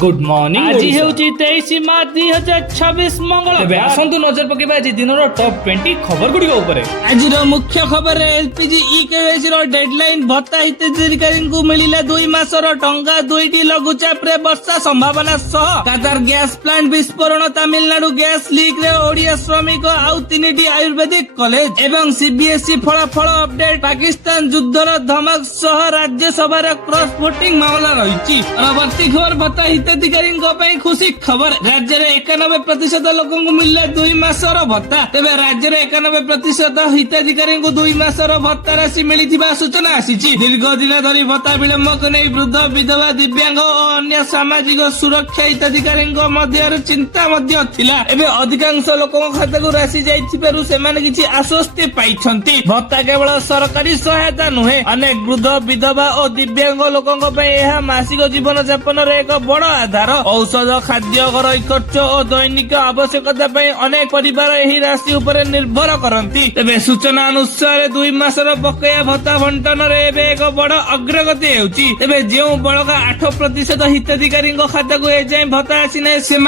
Good morning आज हेउची 23 मार्च 2026 मंगल तेबे आसंतु नजर पकेबा आज दिनर टॉप 20 खबर गुडी ऊपर आज मुख्य खबर एलपीजी ई केवाईसी रो डेडलाइन भत्ता हिताधिकारी को मिलिला 2 मासर टंका 2टी लघुचाप रे वर्षा संभावना सह कतार गैस प्लांट विस्फोरण तमिलनाडु गैस लीक रे ओडिया श्रमिक आउ 3टी आयुर्वेदिक कॉलेज एवं सीबीएसई फलाफल अपडेट पाकिस्तान युद्धर धमक सह राज्यसभा रे क्रॉस वोटिंग मामला रही। परवर्ती खबर भत्ता हिताधिकारी खुशी खबर राज्य में 91% लोक मिलला 2 मासर भत्ता तेज राज्य में 91% हिताधिकारी 2 मासर भत्ता राशि मिली सूचना आसी दीर्घ दिन धरी भत्ता विलंब को नहीं वृद्ध विधवा दिव्यांग और अन्य सामाजिक सुरक्षा हिताधिकारी चिंता अधिकांश लोक खाता को राशि जाती आश्वस्ति पाई भत्ता केवल सरकारी सहायता नुहे अनेक वृद्ध विधवा और दिव्यांग लोक मासिक जीवन यापन एक बड़ आधार औषध खाद्य घरोई खर्च और दैनिक आवश्यकता अनेक परिवार यही राशि उपर निर्भर करती तेज सूचना अनुसार 2 मासर बकेया भत्ता बंटन एक बड़ अग्रगति होते जो बड़का 8% हिताधिकारी खाता को एजाए भत्ता आसी ना से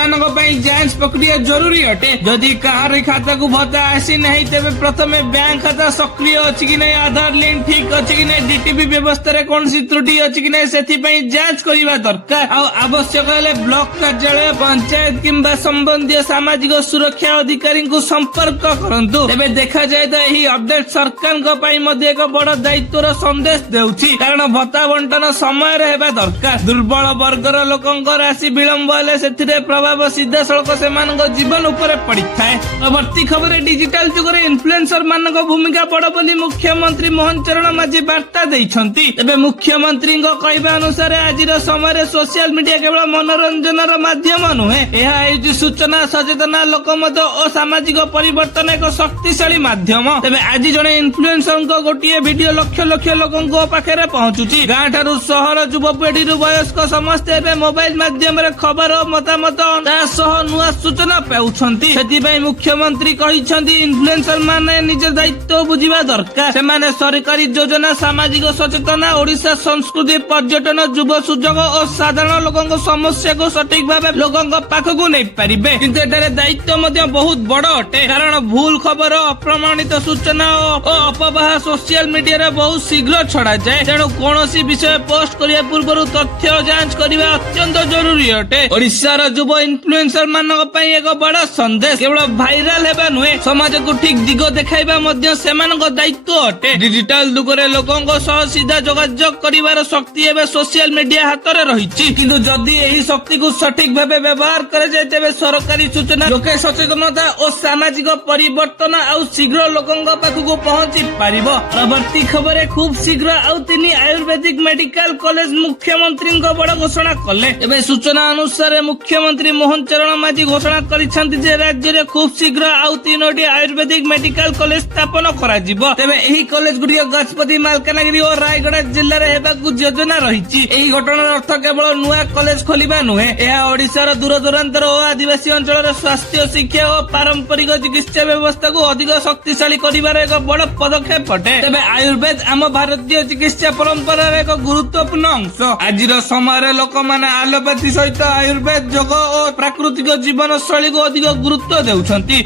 जांच प्रक्रिया जरूरी अटे जदि कहार खाता को भत्ता आसी ना तेज प्रथम बैंक खाता सक्रिय अच्छी कि नहीं आधार लिंक ठीक अच्छी कि नहीं डीटीपी व्यवस्था कौन सी त्रुटि अच्छी कि नहीं से जांच करने दरकार आवश्यक ब्लॉक कार्यालय पंचायत किंबा संबंधी सामाजिक सुरक्षा अधिकारी को संपर्क करंतु तेबे देखा जाए तो यही अपडेट सरकार एक बड़ दायित्वर संदेश देउछि कारण भत्ता बंटन समय हेबा दरकार दुर्बल वर्गर लोकंक राशि विलंब हेले सेथिरे प्रभाव सीधा सड़क सेमानक जीवन उपरे पड़िथाय। परवर्ती खबर डिजिटल जुगरे इन्फ्लुएंसर मानक भूमिका बड़ बोली मुख्यमंत्री मोहन चरण माझी वार्ता दैछंती तेबे मुख्यमंत्री कहवा अनुसार आजिर समय सोशल मीडिया केवल मनोरंजन माध्यम नुहे यह सूचना सचेतना लोकमत और सामाजिक परिवर्तन एक शक्तिशाली माध्यम तेज आज जड़े इन्फ्लुएंसर गोटे वीडियो लक्ष लक्ष लोकों पाखे पहुंचुची गाँ ठारू सहर युवपीढ़ी वयस्क समस्ते मोबाइल माध्यम खबर और मतामत नुआ सूचना पाउछंती मुख्यमंत्री कहते इन्फ्लुएंसर माने निज दायित्व बुझा दरकार से सरकारी योजना सामाजिक सचेतना ओडिशा संस्कृति पर्यटन युव सुजोग और साधारण लोकों समस्या को सठिक भाव लोकों पाखक नहीं पारे किंतु एटारे दायित्व बहुत बड़ अटे कारण भूल खबर अप्रमाणित सूचना और अपवाह सोशल मीडिया बहुत शीघ्र छड़ा जाए तेणु कौन विषय पोस्ट करने पूर्व तथ्य जांच करने अत्यंत जरूरी अटे। ओडिशार युव इन्फ्लुएंसर मानक एक बड़ संदेश केवल भाइराल हेबा नुहे समाज को ठीक दिग देखाइबा दायित्व अटे डिजिटल युगरे लोकों सह सीधा जोगाजोग करिवार शक्ति एवं सोशल मीडिया हाथ में रही किंतु जदि यही शक्ति को सठिक भाव व्यवहार करे तेज सरकारी सूचना लोके सचेतनता और सामाजिक परिवर्तन आउ शीघ्र लोकों पाखक पहुंची पार। परवर्ती खबर खूब शीघ्र आउ 3 आयुर्वेदिक मेडिकल कॉलेज मुख्यमंत्री बड़ घोषणा कले एवं सूचना अनुसार मुख्यमंत्री मोहन चरण माझी घोषणा कर राज्य में खूब शीघ्र आउ 3टी आयुर्वेदिक मेडिकल कॉलेज स्थापन तेज कॉलेज गुड़िक गजपति मालकानगिरी और रायगड़ा जिले में योजना रही घटनार अर्थ केवल नुआ कॉलेज खोलिबा नुहे यह ओडिशार दूर दूरांतर और आदिवासी अंचल स्वास्थ्य शिक्षा और पारंपरिक चिकित्सा व्यवस्था को अधिक शक्तिशाली करिवार एक बड़ पदक्षेप अटे तेज आयुर्वेद आम भारतीय चिकित्सा परंपरार एक गुरुत्वपूर्ण अंश आज समय लोक मैंने आलोपैथी सहित आयुर्वेद योग और प्राकृतिक जीवन शैली को अधिक गुरुत्व देउछंती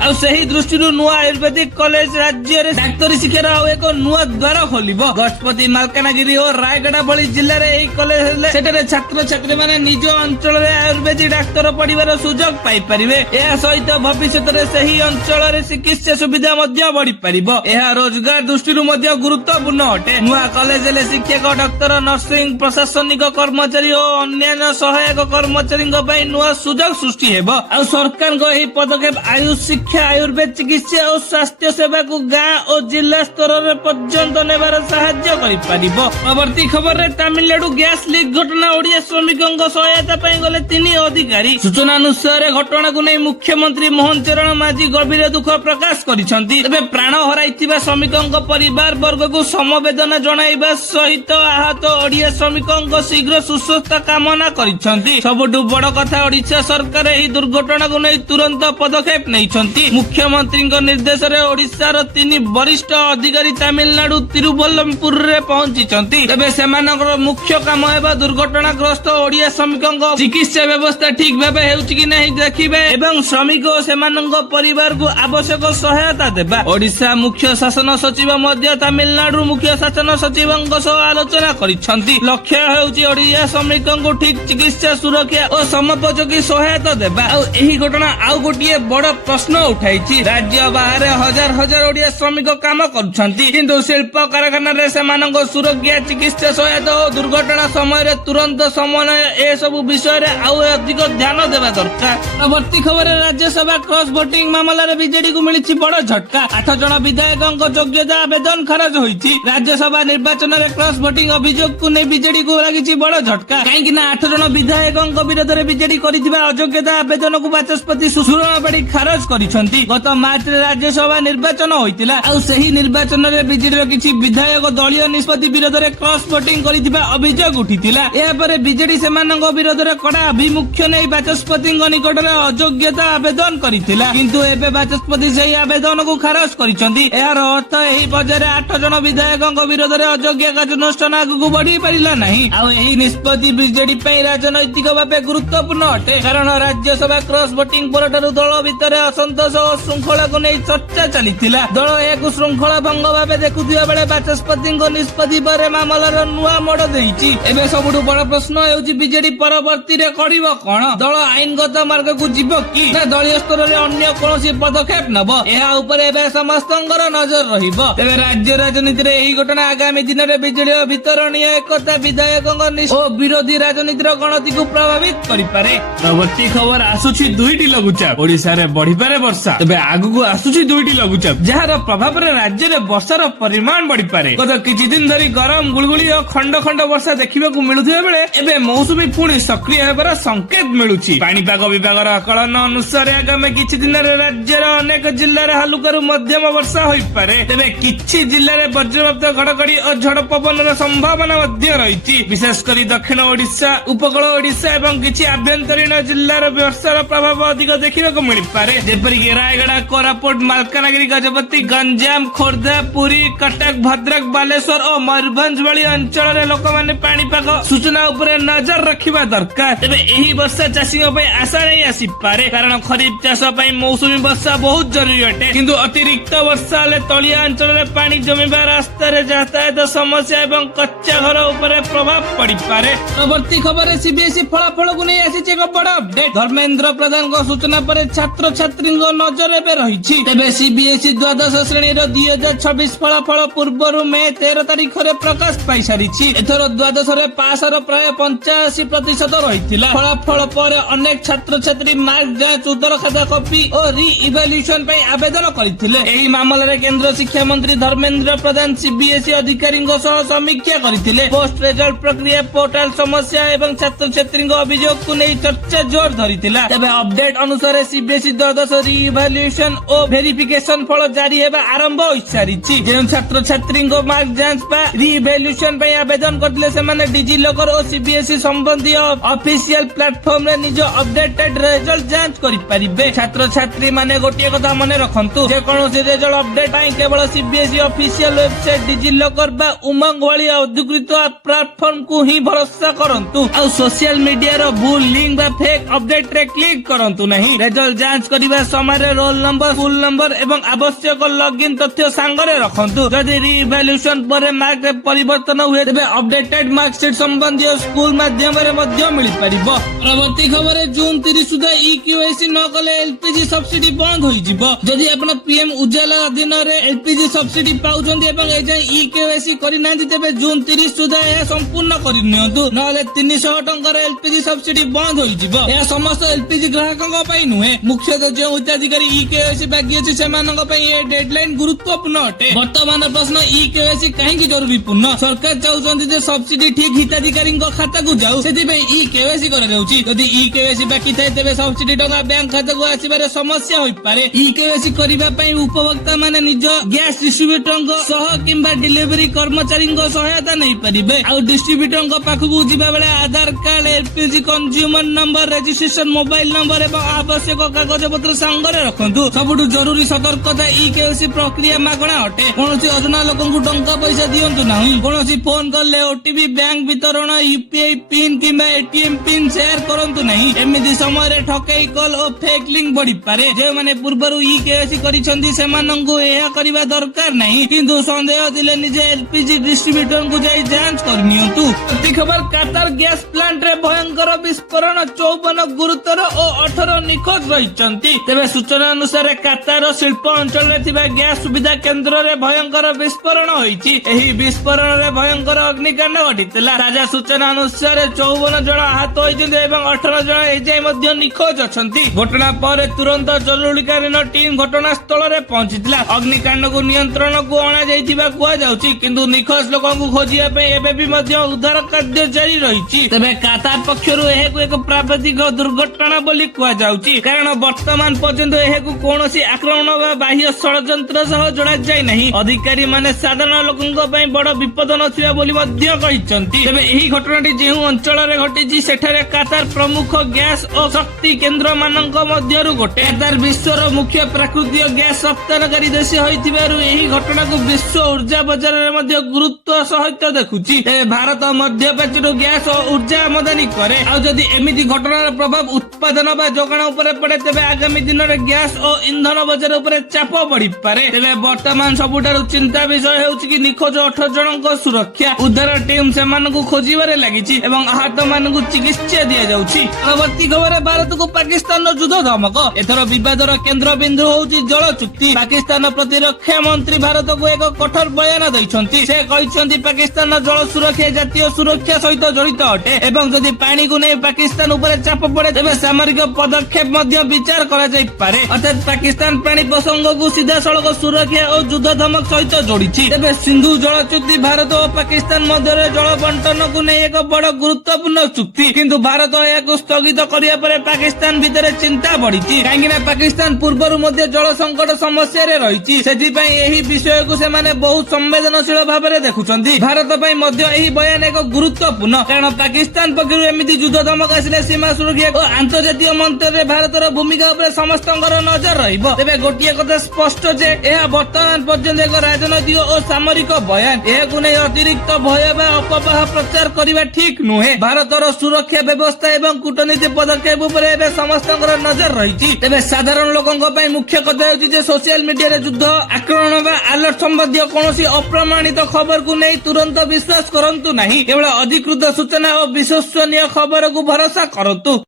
दृष्टि नुआ आयुर्वेदिक कॉलेज राज्य में डाक्तरी शिक्षार एक नुआ द्वार खोलिबो गजपति मालकानगिरी और रायगड़ा भली जिले में कॉलेज सेठारे छात्र छात्री माने निज अंचल आयुर्वेदिक डाक्तर पढ़िबार सुजोग पाई परिबे एहा सहित भविष्य में सही अंचल चिकित्सा सुविधा बढ़ी पारिबो एहा रोजगार दृष्टि गुरुत्वपूर्ण अटे नुआ कॉलेज शिक्षक डाक्तर नर्सिंग प्रशासनिक कर्मचारी और अन्य सहायक कर्मचारी नुआ सुजोग सृष्टि हेबो सरकार पदक्षेप आयुष शिक्षा आयुर्वेद चिकित्सा और स्वास्थ्य सेवा को गाँ और जिला स्तर पर्यंत नेबार साहाय्य करि पारिबो। परवर्ती खबर रे तमिलनाडु गैस लीक घटना ओडिया श्रमिकों सहायता गले 3 अधिकारी सूचना अनुसार घटना को नहीं मुख्यमंत्री मोहन चरण माझी गभीर दुख प्रकाश करिसेंती तबे प्राण हराइथिबा श्रमिकों परिवार वर्ग को समवेदना जणाइबा सहित आहत ओडिया श्रमिकों शीघ्र सुस्वस्थ कामना करिसेंती सबुठु बड़ कथा ओडिशा सरकार एही दुर्घटना को नहीं तुरंत पदक्षेप नैछंती मुख्यमंत्री निर्देश रे ओडिशार 3 वरिष्ठ अधिकारी तमिलनाडु तिरुवल्लमपुर रे पहुंची तेज से मुख्य काम दुर्घटनाग्रस्त ओडिया श्रमिकों ଶ୍ରମିକଙ୍କ ଚିକିତ୍ସା ବ୍ୟବସ୍ଥା ଠିକ ଭାବେ ହେଉଛି କି ନାହିଁ ଦେଖିବେ ଏବଂ ଶ୍ରମିକ ଓ ସେମାନଙ୍କ ପରିବାରକୁ ଆବଶ୍ୟକ ସହାୟତା ଦେବା। ଓଡିଶା ମୁଖ୍ୟ ଶାସନ ସଚିବ ମଧ୍ୟ ତାମିଲନାଡୁ ମୁଖ୍ୟ ଶାସନ ସଚିବଙ୍କ ସହ ଆଲୋଚନା କରିଛନ୍ତି। ଲକ୍ଷ୍ୟ ହେଉଛି ଓଡିଆ ଶ୍ରମିକଙ୍କୁ ଠିକ ଚିକିତ୍ସା ସୁରକ୍ଷା ଓ ସମୋପଯୋଗୀ ସହାୟତା ଦେବା। ଆଉ ଏହି ଘଟଣା ଆଉ ଗୋଟିଏ ବଡ ପ୍ରଶ୍ନ ଉଠାଇଛି। ରାଜ୍ୟ ବାହାରେ ହଜାର ହଜାର ଓଡିଆ ଶ୍ରମିକ କାମ କରୁଛନ୍ତି, କିନ୍ତୁ ଶିଳ୍ପ କାରଖାନାରେ ସେମାନଙ୍କ ସୁରକ୍ଷା, ଚିକିତ୍ସା ସହାୟତା ଓ ଦୁର୍ଘଟଣା ସମୟରେ ତୁରନ୍ତ ସମନ୍ୱୟ ଏସବୁ ବିଷୟରେ ଆଉ ଅଧିକ ଧ୍ୟାନ ଦେବା ଦରକାର। ପରବର୍ତ୍ତୀ ଖବରରେ ରାଜ୍ୟସଭା କ୍ରସ୍ ଭୋଟିଂ ମାମଲାରେ ବିଜେଡିକୁ ମିଳିଛି ବଡ ଝଟକା। 8 ଜଣ ବିଧାୟକଙ୍କ ଯୋଗ୍ୟତା ଆବେଦନ ଖାରଜ ହୋଇଛି। ରାଜ୍ୟସଭା ନିର୍ବାଚନରେ କ୍ରସ୍ ଭୋଟିଂ ଅଭିଯୋଗକୁ ନେଇ ବିଜେଡିକୁ ଲାଗିଛି ବଡ ଝଟକା। କାହିଁକି ନା 8 ଜଣ ବିଧାୟକଙ୍କ ବିରୋଧରେ ବିଜେଡି କରିଥିବା ଅଯୋଗ୍ୟତା ଆବେଦନକୁ ବାଚସ୍ପତି ସୁଷମା ବାଡି ଖାରଜ କରିଛନ୍ତି। ଗତ ମାର୍ଚ୍ଚରେ ରାଜ୍ୟସଭା ନିର୍ବାଚନ ହୋଇଥିଲା। ଆଉ ସେହି ନିର୍ବାଚନରେ ବିଜେଡିର କିଛି ବିଧାୟକ ଦଳୀୟ ନିଷ୍ପତ୍ତି ବିରୋଧରେ କ୍ରସ୍ ଭୋଟିଂ କରିଥିବା ଅଭିଯୋଗ ଉଠିଥିଲା। ଏହାପରେ ବିଜେଡି ସେମାନଙ୍କ ବିରୋଧରେ କଡା ଆଭିମୁଖ୍ୟ ନେଇ ବାଚସ୍ପତିଙ୍କ ନିକଟରେ ଅଯୋଗ୍ୟତା ଆବେଦନ କରିଥିଲା, କିନ୍ତୁ ଏବେ ବାଚସ୍ପତି ସେହି ଆବେଦନକୁ ଖାରଜ କରିଛନ୍ତି। ଏହାର ଅର୍ଥ ଏହି ପର୍ଯ୍ୟାୟରେ 8 ଜଣ ବିଧାୟକଙ୍କ ବିରୋଧରେ ଅଯୋଗ୍ୟ କାର୍ଯ୍ୟାନୁଷ୍ଠାନ ଆଗକୁ ବଢି ପାରିଲା ନାହିଁ। ଆଉ ଏହି ନିଷ୍ପତ୍ତି ବିଜେଡି ପାଇଁ ରାଜନୈତିକ ଭାବେ ଗୁରୁତ୍ୱପୂର୍ଣ୍ଣ ଅଟେ, କାରଣ ରାଜ୍ୟସଭା କ୍ରସ୍ ଭୋଟିଂ ପରଠାରୁ ଦଳ ଭିତରେ ଅସନ୍ତୋଷ ଓ ଶୃଙ୍ଖଳାକୁ ନେଇ ଚର୍ଚ୍ଚା ଚାଲିଥିଲା। ଦଳ ଏହାକୁ ଶୃଙ୍ଖଳା ଭଙ୍ଗ ଭାବେ ଦେଖୁଥିବା ବେଳେ ବାଚସ୍ପତିଙ୍କ ନିଷ୍ପତ୍ତି ପରେ ମାମଲାର ନୂଆ ମୋଡ ଦେଇଛି। ଏବେ ସବୁଠୁ ବଡ ପ୍ରଶ୍ନ ହେଉଛି ବିଜେଡି ପରବର୍ତ୍ତୀରେ କରିବ କଣ? ଦଳ ଆଇନଗତ ମାର୍ଗକୁ ଯିବ କି ନା ଦଳୀୟ ସ୍ତରରେ ଅନ୍ୟ କୌଣସି ପଦକ୍ଷେପ ନେବ? ଏହା ଉପରେ ଏବେ ସମସ୍ତଙ୍କର ନଜର ରହିବ। ତେବେ ରାଜ୍ୟ ରାଜନୀତିରେ ଏହି ଘଟଣା ଆଗାମୀ ଦିନରେ ବିଜେଡିର ଭିତରଣୀୟ ଏକତା, ବିଧାୟକଙ୍କ ଓ ବିରୋଧୀ ରାଜନୀତିର ଗଣତିକୁ ପ୍ରଭାବିତ କରିପାରେ। ପରବର୍ତ୍ତୀ ଖବର ଆସୁଛି 2ଟି ଲଘୁଚାପ। ଓଡିଶାରେ ବଢିପାରେ ବର୍ଷା। ତେବେ ଆଗକୁ ଆସୁଛି 2ଟି ଲଘୁଚାପ, ଯାହାର ପ୍ରଭାବରେ ରାଜ୍ୟରେ ବର୍ଷାର ପରିମାଣ ବଢିପାରେ। ଗତ କିଛି ଦିନ ଧରି ଗରମ, ଗୁଳୁଗୁଳି ଓ ଖଣ୍ଡ ଖଣ୍ଡ ବର୍ଷା ଦେଖିବାକୁ ମିଳୁଥିବା ବେଳେ ଏବେ ମୌସୁମୀ ପୁଣି ସକ୍ରିୟ ହେବାର ସଂକେତ ମିଳୁଛି। ପାଣିପାଗ ବିଭାଗର ଆକଳନ ଅନୁସାରେ ଆଗାମୀ କିଛି ଦିନରେ ରାଜ୍ୟର ଅନେକ ଜିଲ୍ଲାରେ ହାଲୁକାରୁ ମଧ୍ୟମ ବର୍ଷା ହୋଇପାରେ। ତେବେ କିଛି ଜିଲ୍ଲାରେ ବଜ୍ରପାତ, ଘଡଘଡି ଓ ଝଡ ପବନର ସମ୍ଭାବନା ମଧ୍ୟ ରହିଛି। ବିଶେଷ କରି ଦକ୍ଷିଣ ଓଡିଶା, ଉପକୂଳ ଓଡିଶା ଏବଂ କିଛି ଆଭ୍ୟନ୍ତରୀଣ ଜିଲ୍ଲାର ବର୍ଷାର ପ୍ରଭାବ ଅଧିକ ଦେଖିବାକୁ ମିଳିପାରେ, ଯେପରିକି ରାୟଗଡା, କୋରାପୁଟ, ମାଲକାନଗିରି, ଗଜପତି, ଗଞ୍ଜାମ, ଖୋର୍ଦ୍ଧା, ପୁରୀ, କଟକ, ଭଦ୍ରକ, ବାଲେଶ୍ୱର ଓ ମୟୂରଭଞ୍ଜ ଭଳି ଅଞ୍ଚଳରେ ଲୋକମାନେ ପାଣିପାଗ ସୂଚନା ଉପରେ ନଜର ରଖିବା ଦରକାର। ତେବେ ଏହି ବର୍ଷା ଚାଷୀଙ୍କ ପାଇଁ ଆଶା ନେଇ ଆସିପାରେ, କାରଣ ଖରିଫ ଚାଷ ପାଇଁ ମୌସୁମୀ ବର୍ଷା ବହୁତ ଜରୁରୀ ଅଟେ। କିନ୍ତୁ ଅତିରିକ୍ତ ବର୍ଷା ହେଲେ ତଳିଆ ଅଞ୍ଚଳରେ ପାଣି ଜମିବା, ରାସ୍ତାରେ ଯାତାୟାତ ସମସ୍ୟା ଏବଂ କଚ୍ଚା ଘର ଉପରେ ପ୍ରଭାବ ପଡିପାରେ। ପରବର୍ତ୍ତୀ ଖବରରେ ସିବିଏସ୍ଇ ଫଳାଫଳକୁ ନେଇ ଆସିଛି ଏକ ବଡ ଅପଡେଟ୍। ଧର୍ମେନ୍ଦ୍ର ପ୍ରଧାନଙ୍କ ସୂଚନା ପରେ ଛାତ୍ରଛାତ୍ରୀଙ୍କ ନଜର ଏବେ ରହିଛି। ତେବେ ସିବିଏସ୍ଇ ଦ୍ୱାଦଶ ଶ୍ରେଣୀର 2026 ଫଳାଫଳ ପୂର୍ବରୁ ମେ 13 ତାରିଖରେ ପ୍ରକାଶ ପାଇସାରିଛି। ଏଥର ଦ୍ୱାଦଶରେ ପାସର ପ୍ରାୟ 85% ରହିଥିଲା। ଫଳାଫଳ ପରେ ଅନେକ ଛାତ୍ରଛାତ୍ରୀ ମାର୍କ ଯାଞ୍ଚ, ଉତ୍ତର ଖାତା କପି ଓ ରି ଇଭାଲ୍ୟୁଏସନ ପାଇଁ ଆବେଦନ କରିଥିଲେ। ଏହି ମାମଲାରେ କେନ୍ଦ୍ର ଶିକ୍ଷାମନ୍ତ୍ରୀ ଧର୍ମେନ୍ଦ୍ର ପ୍ରଧାନ ସିବିଏସ୍ଇ ଅଧିକାରୀଙ୍କ ସହ ସମୀକ୍ଷା କରିଥିଲେ। ପୋଷ୍ଟ ରେଜଲ୍ଟ ପ୍ରକ୍ରିୟା, ପୋର୍ଟାଲ ସମସ୍ୟା ଏବଂ ଛାତ୍ରଛାତ୍ରୀଙ୍କ ଅଭିଯୋଗକୁ ନେଇ ଚର୍ଚ୍ଚା ଜୋର ଧରିଥିଲା। ତେବେ ଅପଡେଟ୍ ଅନୁସାରେ ସିବିଏସ୍ଇ ଦ୍ୱାଦଶ ରି ଇଭାଲ୍ୟୁଏସନ ଓ ଭେରିଫିକେସନ ଫଳ ଜାରି ହେବା ଆରମ୍ଭ ହୋଇସାରିଛି। ଯେଉଁ ଛାତ୍ରଛାତ୍ରୀଙ୍କ ମାର୍କ ଯାଞ୍ଚ ବା ରି ଇଭାଲ୍ୟୁଏସନ ପାଇଁ ଆବେଦନ କରିଥିଲେ ସେମାନେ ଡିଜି ଲକର ଓ ସିବିଏସ୍ଇ ସମ୍ବନ୍ଧୀୟ ଅଫିସିଆଲ ପ୍ଲାଟଫର୍ମରେ ନିଜ ଅପଡେଟେଡ୍ ରେଜଲ୍ଟ ଯାଞ୍ଚ କରିପାରିବେ। ଛାତ୍ରଛାତ୍ରୀ ମାନେ ଗୋଟିଏ କଥା ମନେ ରଖନ୍ତୁ, ଯେକୌଣସି ରେଜଲ୍ଟ ଅପଡେଟ୍ ପାଇଁ କେବଳ CBSE official website, DG locker ବା ଉମଙ୍ଗ ଭଳି ଅଧିକୃତ ପ୍ଲାଟଫର୍ମକୁ ହିଁ ଭରସା କରନ୍ତୁ। ଆଉ ସୋସିଆଲ ମିଡିଆର ଭୁଲ ଲିଙ୍କ ବା ଫେକ୍ ଅପଡେଟରେ କ୍ଲିକ୍ କରନ୍ତୁ ନାହିଁ। ରେଜଲ୍ଟ ଯାଞ୍ଚ କରିବା ସମୟରେ ରୋଲ ନମ୍ବର, ସ୍କୁଲ ନମ୍ବର ଏବଂ ଆବଶ୍ୟକ ଲଗ୍ଇନ ତଥ୍ୟ ସାଙ୍ଗରେ ରଖନ୍ତୁ। ଯଦି ରି ଇଭାଲ୍ୟୁଏସନ ପରେ ମାର୍କରେ ପରିବର୍ତ୍ତନ ହୁଏ ତେବେ ଅପଡେଟେଡ୍ ମାର୍କସିଟ୍ ସମ୍ବନ୍ଧୀୟ ସ୍କୁଲ ମାଧ୍ୟମରେ ମଧ୍ୟ ମିଳିପାରିବ। ପରବର୍ତ୍ତୀ ଖବରରେ ଜୁନ୍ 30 ସୁଦ୍ଧା ଇକେୱାଇସି ନ କଲେ ଏଲପିଜି ସବସିଡି ବନ୍ଦ ହୋଇଯିବ। ଯଦି ଆପଣ ପିଏମ ଉଜାଲା ଅଧୀନରେ ଏଲପିଜି ସବସିଡି ପାଉଛନ୍ତି ଏବଂ ଏଯାଏଁ ଇକେୱାଇସି କରିନାହାନ୍ତି ତେବେ ଜୁନ୍ 30 ସୁଦ୍ଧା ଏହା ସମ୍ପୂର୍ଣ୍ଣ କରିନିଅନ୍ତୁ, ନହେଲେ 300 ଟଙ୍କାର ଏଲପିଜି ସବସିଡି ବନ୍ଦ ହୋଇଯିବ। ଏହା ସମସ୍ତ ଏଲପିଜି ଗ୍ରାହକଙ୍କ ପାଇଁ ନୁହେଁ। ମୁଖ୍ୟତଃ ଯେଉଁ ହିତାଧିକାରୀ ଇକେୱାଇସି ବାକି ଅଛି ସେମାନଙ୍କ ପାଇଁ ଏ ଡେଡଲାଇନ ଗୁରୁତ୍ୱପୂର୍ଣ୍ଣ ଅଟେ। ବର୍ତ୍ତମାନ ପ୍ରଶ୍ନ, ଇକେୱାଇସି କାହିଁକି ଜରୁରୀପୂର୍ଣ୍ଣ? ସରକାର ଚାହୁଁଛନ୍ତି ଯେ ସବସିଡି ଠିକ ହିତାଧିକାରୀଙ୍କ ଖାତାକୁ ଯାଉ, ସେଥିପାଇଁ ଇକେୱାଇସି କରାଯାଉଛି। ଯଦି ଇକେୱାଇସି ବାକି ଥାଏ ତେବେ ସବସିଡି ଟଙ୍କା ବ୍ୟାଙ୍କ ଖାତାକୁ ଆସିବାରେ ସମସ୍ୟା ହୋଇପାରେ। ଇକେୱାଇସି କରିବା ପାଇଁ ଉପଭୋକ୍ତା ମାନେ ନିଜ ଗ୍ୟାସ ଡିଷ୍ଟ୍ରିବ୍ୟୁଟରଙ୍କ ସହ କିମ୍ବା ଡେଲିଭରି କର୍ମଚାରୀଙ୍କ ସହାୟତା ନେଇପାରିବେ। ଆଉ ଡିଷ୍ଟ୍ରିବ୍ୟୁଟରଙ୍କ ପାଖକୁ ଯିବା ବେଳେ Aadhaar card, LPG consumer number, registration mobile number ଏବଂ ଆବଶ୍ୟକ କାଗଜପତ୍ର ସାଙ୍ଗରେ ରଖନ୍ତୁ। ସବୁଠୁ ଜରୁରୀ ସତର୍କତା, ଇକେୱାଇସି ପ୍ରକ୍ରିୟା ମାଗଣା ଅଟେ। କୌଣସି ଅଜଣା ଲୋକଙ୍କୁ ଟଙ୍କା ପଇସା ଦିଅନ୍ତୁ ନାହିଁ। କୌଣସି ଫୋନ କଲେ ଓଟିପି, ବ୍ୟାଙ୍କ ବିତରଣ, ୟୁପିଆଇ ପିନ୍ କିମ୍ବା एटीएम पिन शेयर करंतु नहीं। एमिति समय ठकेई कॉल और फेक लिंक बढ़ी पारे। जे माने पूर्वरु ई केवाईसी करिसंती सेमानंकु एहा करिबा दरकार नहीं, किंतु संदेह दिले निजे एलपीजी डिस्ट्रीब्यूटर को जाई जांच करनियंतु। अति खबर कातार गैस प्लांट रे भयंकर विस्फोरण, 54 गुरुतर और 18 निखोज रहिसंती। तेबे सूचना अनुसार कातार शिल्प अंचल रे थिबा गैस सुविधा केंद्र रे भयंकर विस्फोरण होईची। एही विस्फोरण रे भयंकर अग्निकांड घटितला। ताजा सूचना अनुसार 54 जन आहत होइछन्ति एवं 18 जन एजाय मध्य निखोज अछन्ति। घटना पर तुरंत जरुरीकालीन टीम घटनास्थल रे पहुंचीतिला। अग्निकांड को नियंत्रण को अणा जाइथिबा कुआ जाउची, किंतु निखोज लोकन को खोजिया पे एबे भी मध्य उद्धार कार्य जारी रहिछि। तबे कातार पक्षरु एहेकु एक प्राकृतिक दुर्घटना बोली कुआ जाउची, कारण वर्तमान पर्यंत एहेकु कोनोसी आक्रमण वा बाह्य षडयंत्र सह जोड़ा जाय नहीं। अधिकारी माने साधारण लोकंक पई बड़ विपद नथिबा बोली मध्य कहिसंती। तबे एही घटनाटी जेहु अंचल रे घटिछि सेठारे कातार प्रमुख गैस और शक्ति केंद्र मानक मध्यरु गोटे। कातार विश्वर मुख्य प्राकृतिक गैस रप्तानीकारी देश होइथिबारु एही घटना को विश्व ऊर्जा बाजार रे मध्य गुरुत्व सहित देखुछि। भारत मध्य प्राच्यरु गैस और ऊर्जा आमदानी करे। आ जदि एमिति घटनार प्रभाव उत्पादन बा जोगाण उपरे पड़े, तेबे आगामी दिन रे गैस और इंधन बाजार उपरे चाप बढ़ी पारे। तेबे वर्तमान सबुठारु चिंता विषय हेउछि कि निखोज 18 जनक सुरक्षा। उद्धार टीम सेमानकु खोजिबारे लागिछि एवं आहत मानकु चिकित्सा दिया जाउछि। परवर्ती खबर भारत को पाकिस्तान युद्ध धमक। एथर विवादर केंद्र बिंदु होउछि जल चुक्ति। पाकिस्तान प्रतिरक्षा मंत्री भारत को एक कठोर बयान दैछन्ति। से कहिसन्ति पाकिस्तान जल सुरक्षा जातीय सुरक्षा सहित जड़ित अटे एवं जदि पानी को नहीं पाकिस्तान उपरे चाप पड़े, तेबे सामरिक पदक्षेप मध्य विचार करा जाय पारे। अर्थात पाकिस्तान पानी प्रसंग को सीधा सड़क सुरक्षा और युद्ध धमक सहित जोड़िछि। तेबे सिंधु जल चुक्ति भारत और पाकिस्तान मध्य जल बंटन को नहीं एक बड़ गुरुत्वपूर्ण चुक्ति, किंतु भारत याकु स्थगित करिया परे पाकिस्तान भितर चिंता बढ़िछि। काहेकि पाकिस्तान पूर्वरु मध्य जल संकट समस्या रे रहिछि। सेथिपई एही विषय को सेमाने बहुत संवेदनशील भाबरे देखुछन्ति। भारत पई मध्य एही बयान एक गुरुत्वपूर्ण, कारण पाकिस्तान पक्षरु एमिति युद्ध धमक आसिले सीमा सुरक्षा और अंतर्जातीय मंत्रे भारतर भूमिका उपरे समस्तଙ୍କର नजर रहिबो। तेबे गोटिए कथा स्पष्ट जे एहा वर्तमान पर्यंत एक राजनैतिक और सामरिक बयान। एहाकु नै अतिरिक्त भय बा अपवाह प्रचार करिबा ठीक नुहे। भारतर सुरक्षा व्यवस्था एवं कूटनीति पदक्षेप उपरे एबे समस्तଙ୍କର नजर रहिछि। तेबे साधारण लोकଙ୍କ ପାଇଁ मुख्य कथा हेउछि जे सोशल मीडिया रे युद्ध आक्रमण बा अलर्ट संबंधी कोनोसी अप्रमाणित खबर को नै तुरंत विश्वास करंतु नहीं। केवल अधिकृत सूचना और विश्वसनीय खबर को भरोसा करंतु।